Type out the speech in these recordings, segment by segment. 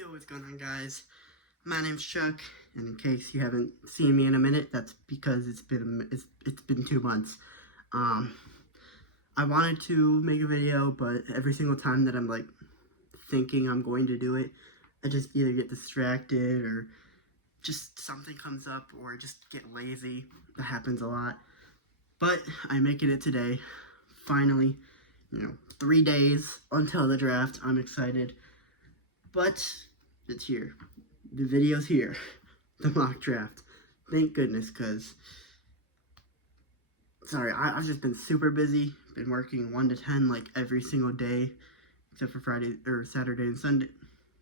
Yo, what's going on, guys? My name's Chuck, and in case you haven't seen me in a minute, that's because it's been 2 months. Um, I wanted to make a video, but every single time that I'm like thinking I'm going to do it, I just either get distracted or just something comes up, or I just get lazy. That happens a lot. But I'm making it today. Finally, 3 days until the draft. I'm excited. But it's here. The video's here. The mock draft. Thank goodness, because, sorry, I've just been super busy. Been working 1 to 10 like every single day, except for Friday, or Saturday and Sunday.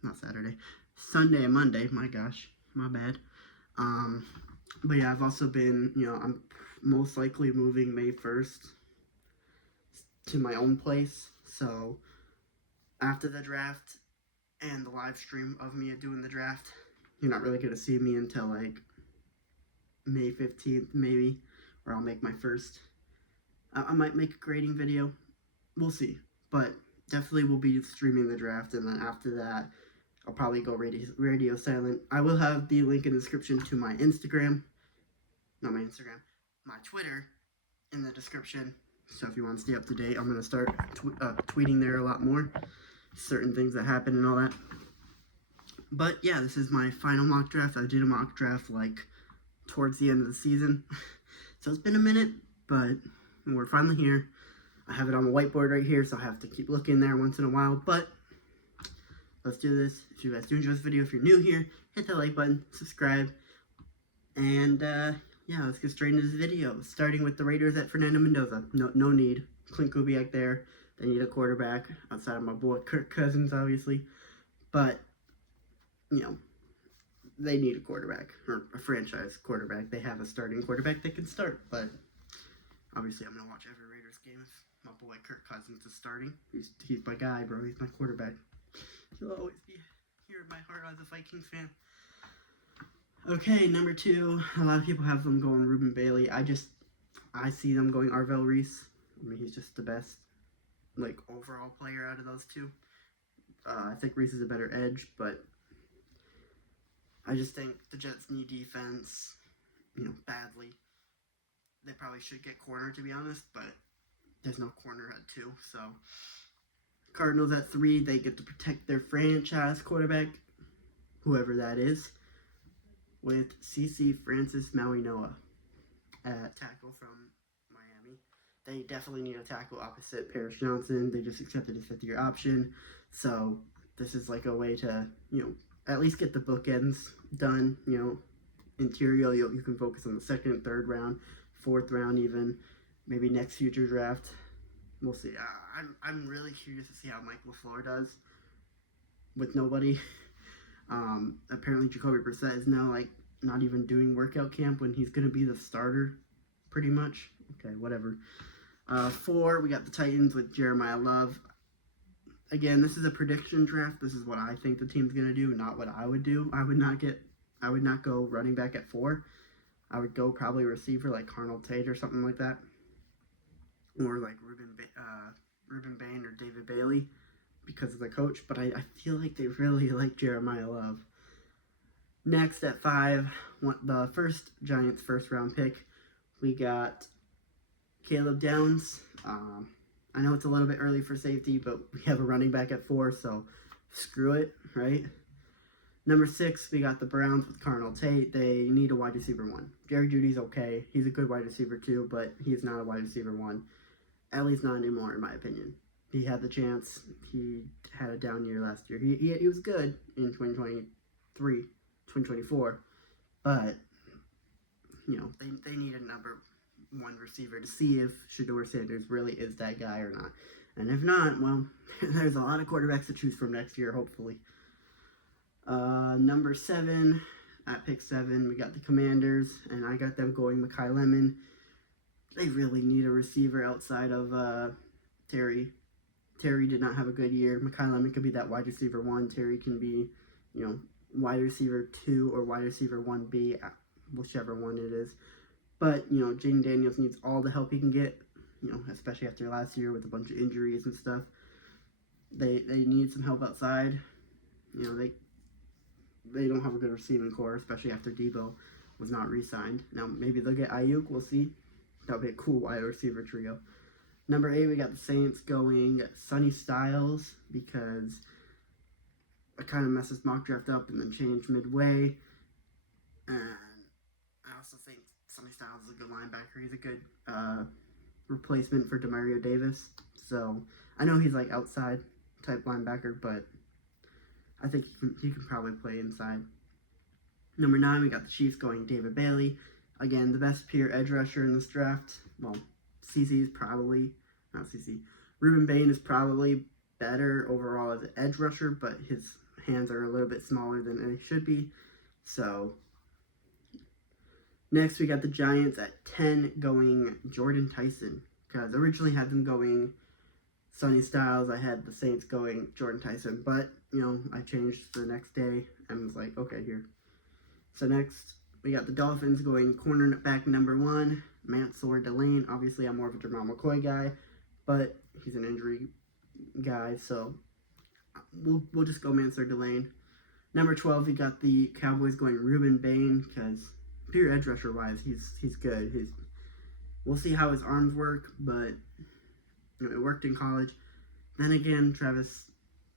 Not Saturday. Sunday and Monday. My gosh. My bad. But yeah, I've also been, I'm most likely moving May 1st to my own place. So, after the draft and the live stream of me doing the draft, you're not really going to see me until like May 15th maybe, where I'll make my first, I might make a grading video, we'll see, but definitely will be streaming the draft, and then after that I'll probably go radio silent. I will have the link in the description to my Instagram, not my Instagram, my Twitter in the description, so if you want to stay up to date, I'm going to start tweeting there a lot more, certain things that happen and all that. But yeah, this is my final mock draft. I did a mock draft like towards the end of the season, so it's been a minute, but we're finally here. I have it on the whiteboard right here, so I have to keep looking there once in a while, but let's do this. If you guys do enjoy this video, if you're new here, hit that like button, subscribe, and yeah, let's get straight into this video. Starting with the Raiders at Fernando Mendoza. No need. Clint Kubiak there. They need a quarterback outside of my boy Kirk Cousins, obviously, but they need a quarterback, or a franchise quarterback. They have a starting quarterback they can start, but obviously I'm going to watch every Raiders game if my boy Kirk Cousins is starting. He's my guy, bro. He's my quarterback. He'll always be here in my heart as a Vikings fan. Okay, number 2. A lot of people have them going Ruben Bailey. I see them going Arvell Reese. I mean, he's just the best, like, overall player out of those two. I think Reese is a better edge, but I just think the Jets need defense, badly. They probably should get corner, to be honest, but there's no corner at 2, so. Cardinals at 3, they get to protect their franchise quarterback, whoever that is, with CC Francis Maui-Noah at tackle from Miami. They definitely need a tackle opposite Paris Johnson. They just accepted his 5th-year option, so this is like a way to, at least get the bookends done, interior, you can focus on the 2nd, 3rd round, 4th round even, maybe next future draft. We'll see. I'm really curious to see how Mike LaFleur does with nobody. Apparently Jacoby Brissett is now like not even doing workout camp when he's going to be the starter, pretty much. Okay, whatever. 4, we got the Titans with Jeremiah Love. Again, this is a prediction draft. This is what I think the team's going to do, not what I would do. I would not go running back at 4. I would go probably receiver like Carnell Tate or something like that. Or like Ruben Bain or David Bailey because of the coach. But I feel like they really like Jeremiah Love. Next at 5, the Giants first round pick, we got Caleb Downs. I know it's a little bit early for safety, but we have a running back at 4, so screw it, right? Number 6, we got the Browns with Carnell Tate. They need a wide receiver 1. Jerry Jeudy's okay. He's a good wide receiver 2, but he's not a wide receiver 1. At least not anymore, in my opinion. He had the chance. He had a down year last year. He was good in 2023, 2024, but, they need a number 1 receiver to see if Shedeur Sanders really is that guy or not. And if not, well, there's a lot of quarterbacks to choose from next year, hopefully. Number 7, at pick 7, we got the Commanders, and I got them going Mekhi Lemon. They really need a receiver outside of Terry. Terry did not have a good year. Mekhi Lemon could be that wide receiver 1. Terry can be, wide receiver 2 or wide receiver 1B, whichever one it is. But, Jaden Daniels needs all the help he can get, especially after last year with a bunch of injuries and stuff. They need some help outside. they don't have a good receiving core, especially after Debo was not re-signed. Now maybe they'll get Ayuk. We'll see. That'll be a cool wide receiver trio. Number 8, we got the Saints going Sonny Styles because I kind of messed his mock draft up and then changed midway. And I also think Sonny Styles is a good linebacker. He's a good replacement for Demario Davis. So I know he's like outside type linebacker, but I think he can probably play inside. Number 9, we got the Chiefs going David Bailey. Again, the best pure edge rusher in this draft. Well, CC is probably, not CC, Ruben Bain is probably better overall as an edge rusher, but his hands are a little bit smaller than they should be. So, next we got the Giants at 10 going Jordan Tyson. Because I originally had them going Sonny Styles. I had the Saints going Jordan Tyson. But, I changed the next day and was like, okay, here. So next, we got the Dolphins going cornerback number 1, Mansour Delane. Obviously, I'm more of a Jamal McCoy guy, but he's an injury guy, so we'll just go Mansour Delane. Number 12, we got the Cowboys going Ruben Bain because pure edge rusher wise, he's good. We'll see how his arms work, but it worked in college. Then again, Travis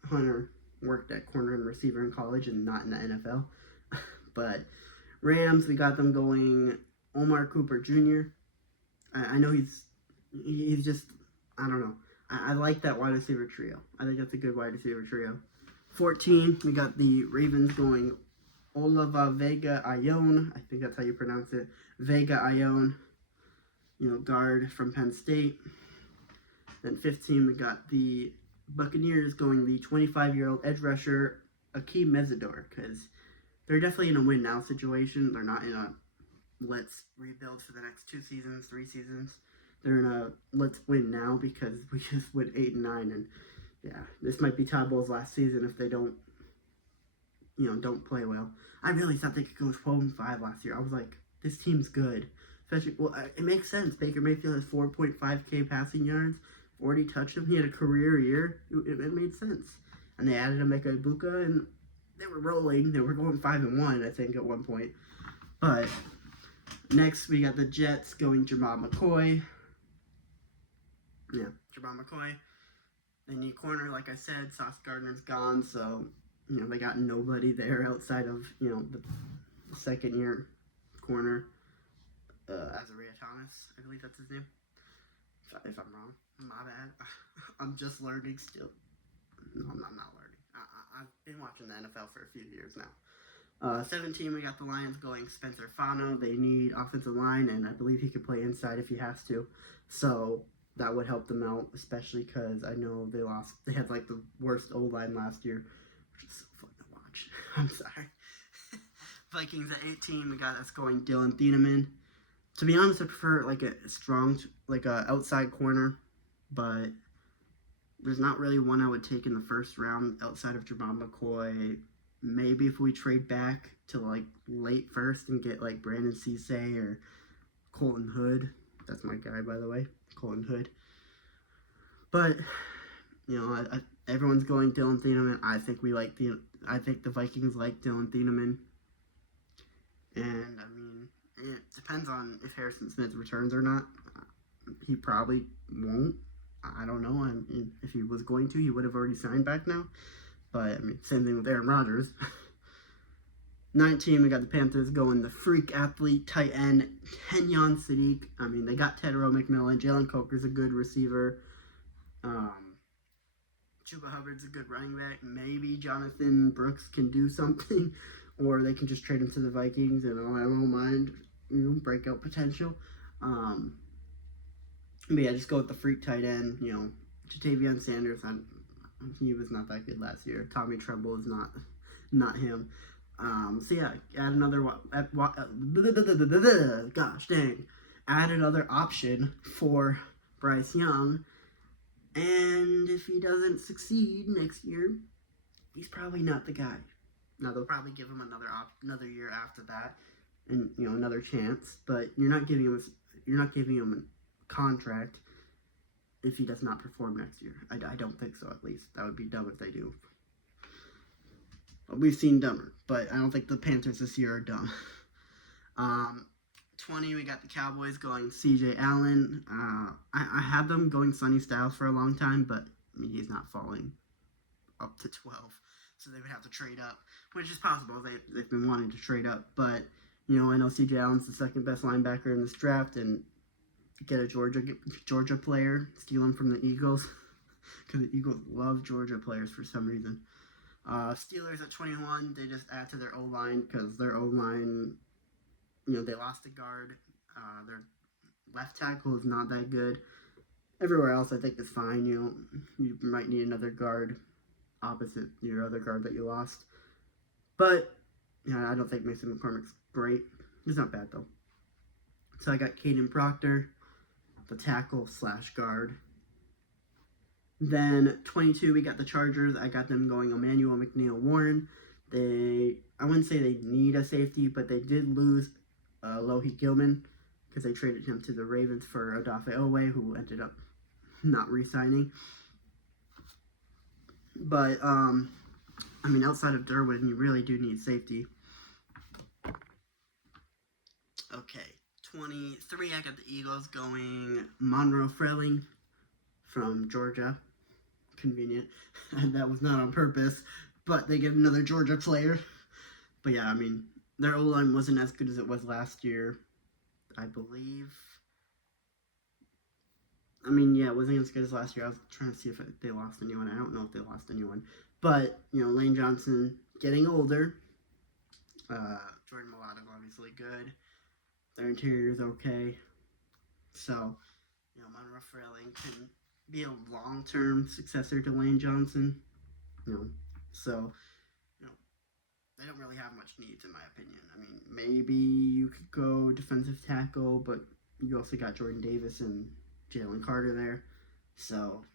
Hunter worked at corner and receiver in college and not in the NFL. But Rams, we got them going Omar Cooper Jr. I know he's just, I don't know. I like that wide receiver trio. I think that's a good wide receiver trio. 14, we got the Ravens going Olava Vega Ione. I think that's how you pronounce it. Vega Ione, guard from Penn State. Then 15, we got the Buccaneers going the 25-year-old edge rusher Akeem Mesidor because they're definitely in a win-now situation. They're not in a let's rebuild for the next 2 seasons, 3 seasons. They're in a let's win now because we just went 8 and 9, and yeah, this might be Todd Bowles' last season if they don't play well. I really thought they could go 12-5 last year. I was like, this team's good. Especially, it makes sense. Baker Mayfield has 4.5K passing yards, 40 touchdowns. He had a career year. It made sense. And they added Emeka Ibuka, and they were rolling. They were going 5-1, I think, at one point. But next, we got the Jets going Jamal McCoy. Yeah, Jamal McCoy. They need corner, like I said. Sauce Gardner's gone, so they got nobody there outside of the second-year corner. Azaria Thomas, I believe that's his name. If I'm wrong, my bad. I'm just learning still. No, I'm not learning. I've been watching the NFL for a few years now. 17, we got the Lions going Spencer Fano. They need offensive line, and I believe he could play inside if he has to. So that would help them out, especially because I know they had like the worst O-line last year, which is so fun to watch. I'm sorry. Vikings at 18, we got us going Dylan Thieneman. To be honest, I prefer like a strong, like a outside corner, but there's not really one I would take in the first round outside of Jamal McCoy. Maybe if we trade back to like late first and get like Brandon Cisse or Colton Hood. That's my guy, by the way, Colton Hood. But everyone's going Dylan Thieneman. I think the Vikings like Dylan Thieneman, and I mean it depends on if Harrison Smith returns or not. He probably won't. I don't know. I mean, if he was going to, he would have already signed back now. But, I mean, same thing with Aaron Rodgers. 19, we got the Panthers going the freak athlete, tight end, Kenyon Sadiq. I mean, they got Tedro McMillan. Jalen Coker's a good receiver. Chuba Hubbard's a good running back. Maybe Jonathan Brooks can do something. Or they can just trade him to the Vikings, and I don't mind, breakout potential. But yeah, just go with the freak tight end. Jatavion Sanders. He was not that good last year. Tommy Tremble is not him. So yeah, add another. Gosh dang, add another option for Bryce Young. And if he doesn't succeed next year, he's probably not the guy. Now they'll probably give him another year after that, and another chance. But you're not giving him a contract if he does not perform next year. I don't think so, at least. That would be dumb if they do. We've seen dumber, but I don't think the Panthers this year are dumb. Um, 20, we got the Cowboys going C.J. Allen. I had them going Sonny Styles for a long time, but I mean, he's not falling up to 12, so they would have to trade up, which is possible. They've been wanting to trade up, but I know C.J. Allen's the second best linebacker in this draft, and get a Georgia player, steal him from the Eagles, because the Eagles love Georgia players for some reason. Steelers at 21, they just add to their O-line because their O-line, they lost a guard. Their left tackle is not that good. Everywhere else, I think, is fine. You might need another guard opposite your other guard that you lost. But, I don't think Mason McCormick's great. He's not bad, though. So I got Caden Proctor, the tackle / guard. Then 22, we got the Chargers. I got them going Emmanuel McNeil-Warren. I wouldn't say they need a safety, but they did lose Lohi Gilman because they traded him to the Ravens for Odafe Owe, who ended up not re-signing. But, outside of Derwin, you really do need safety. Okay, 23, I got the Eagles going Monroe Frelling from Georgia. Convenient. And that was not on purpose, but they get another Georgia player. But yeah, their O-line wasn't as good as it was last year, I believe. It wasn't as good as last year. I was trying to see if they lost anyone. I don't know if they lost anyone. But, Lane Johnson getting older. Jordan Mailata obviously good. Their interior is okay. So, Monroe Frelling can be a long-term successor to Lane Johnson. So, they don't really have much needs, in my opinion. Maybe you could go defensive tackle, but you also got Jordan Davis and Jalen Carter there. So,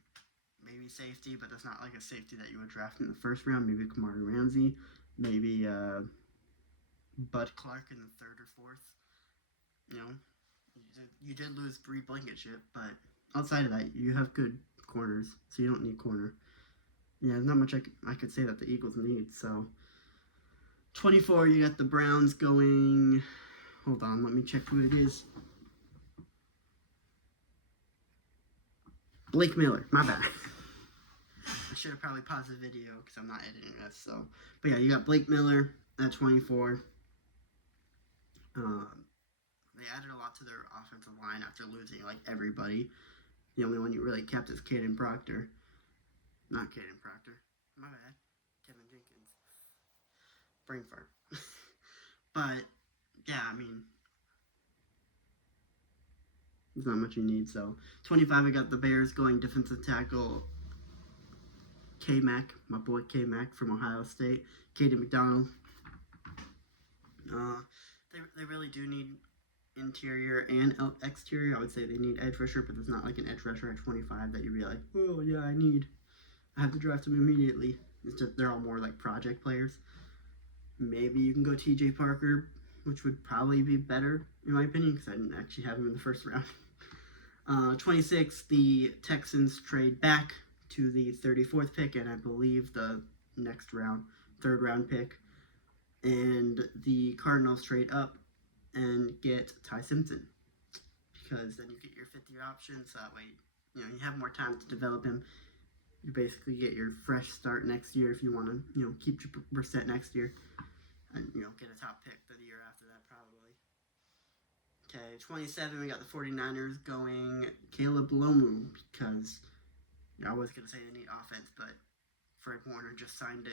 maybe safety, but that's not like a safety that you would draft in the first round. Maybe Kamari Ramsey. Maybe Bud Clark in the third or fourth. You did lose Bree Blankenship, but outside of that, you have good corners, so you don't need corner. There's not much I could say that the Eagles need. So 24, you got the Browns going. Hold on, let me check who it is. Blake Miller, my bad. I should have probably paused the video because I'm not editing this. So, but yeah, you got Blake Miller at 24. They added a lot to their offensive line after losing everybody. The only one you really kept is Caden Proctor. Not Caden Proctor. My bad. Kevin Jenkins. Brain fart. But, yeah, there's not much you need. So, 25, I got the Bears going defensive tackle K-Mac, my boy K-Mac from Ohio State. Kaden McDonald. They really do need interior and exterior. I would say they need edge rusher, but there's not like an edge rusher at 25 that you'd be like, oh yeah, I have to draft him immediately. It's just they're all more like project players. Maybe you can go TJ Parker, which would probably be better in my opinion because I didn't actually have him in the first round. 26, the Texans trade back to the 34th pick, and I believe the next round, third round pick, and the Cardinals trade up and get Ty Simpson because then you get your 5th-year option, so that way you have more time to develop him. You basically get your fresh start next year if you want to keep your Brissett next year and get a top pick the year after that probably. Okay, 27, we got the 49ers going Caleb Lomu because I was going to say they need offense, but Fred Warner just signed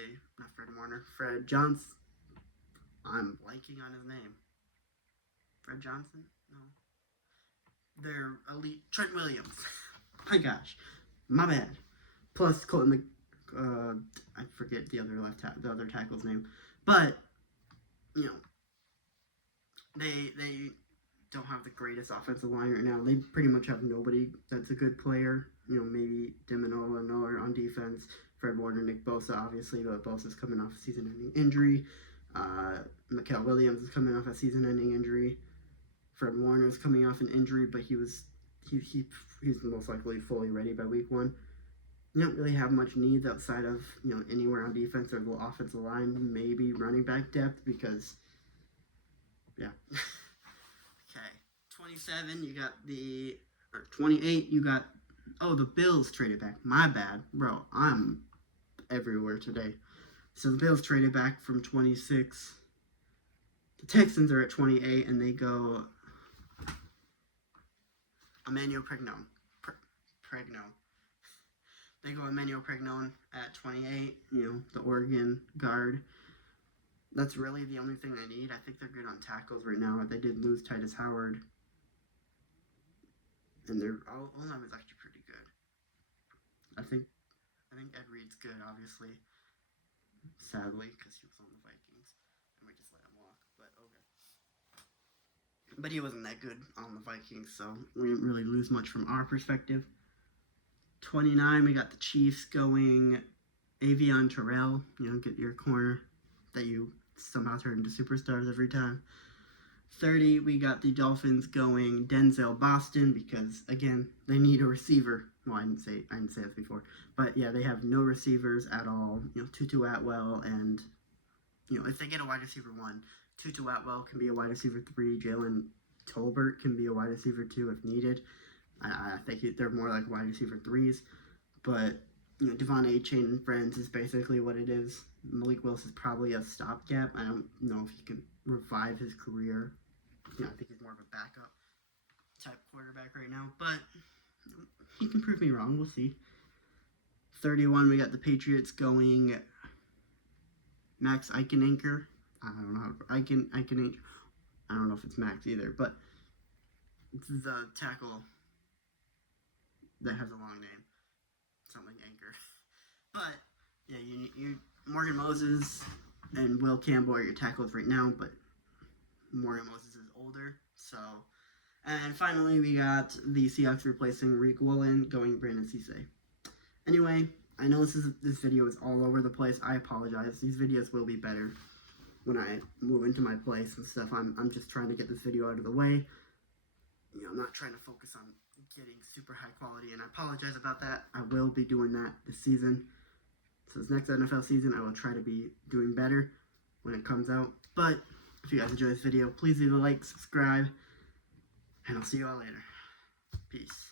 Fred Johnson. I'm blanking on his name. Fred Johnson? No. They're elite. Trent Williams. My gosh. My bad. Plus Colton I forget the other tackle's name. But, they don't have the greatest offensive line right now. They pretty much have nobody that's a good player. Maybe Dimino and Miller on defense. Fred Warner, Nick Bosa, obviously, but Bosa's coming off a season-ending injury. Mikael Williams is coming off a season-ending injury. Fred Warner is coming off an injury, but he's most likely fully ready by week 1. You don't really have much needs outside of, anywhere on defense or the offensive line, maybe running back depth because, yeah. Okay. 27, you got or 28, you got, the Bills traded back. My bad. Bro, I'm everywhere today. So the Bills traded back from 26. The Texans are at 28, and they go Emmanuel Pregnon. They go Emmanuel Pregnon at 28, the Oregon guard. That's really the only thing they need. I think they're good on tackles right now. They did lose Titus Howard. And their O-line is actually pretty good. I think Ed Reed's good, obviously. Sadly, because he was on the Vikings. And we just let him walk. But okay. But he wasn't that good on the Vikings, so we didn't really lose much from our perspective. 29, we got the Chiefs going Avion Terrell. Get your corner that you somehow turn into superstars every time. 30, we got the Dolphins going Denzel Boston because, again, they need a receiver. Well, I didn't say this before. But, yeah, they have no receivers at all. Tutu Atwell and, if they get a wide receiver 1, Tutu Atwell can be a wide receiver 3. Jalen Tolbert can be a wide receiver 2 if needed. I think they're more like wide receiver 3s. But, Devon A-Chain and friends is basically what it is. Malik Willis is probably a stopgap. I don't know if he can revive his career. I think he's more of a backup type quarterback right now. But he can prove me wrong. We'll see. 31, we got the Patriots going Max Eichenanker. I don't know how Eichenanker. I don't know if it's Max either, but it's the tackle that has a long name. Something Anchor. But, yeah, you Morgan Moses and Will Campbell are your tackles right now, but Morgan Moses is older, so. And finally, we got the Seahawks replacing Rick Woolen, going Brandon Cisse. Anyway, I know this video is all over the place. I apologize. These videos will be better when I move into my place and stuff. I'm just trying to get this video out of the way. I'm not trying to focus on getting super high quality, and I apologize about that. I will be doing that this season. So this next NFL season, I will try to be doing better when it comes out. But if you guys enjoyed this video, please leave a like, subscribe, and I'll see you all later. Peace.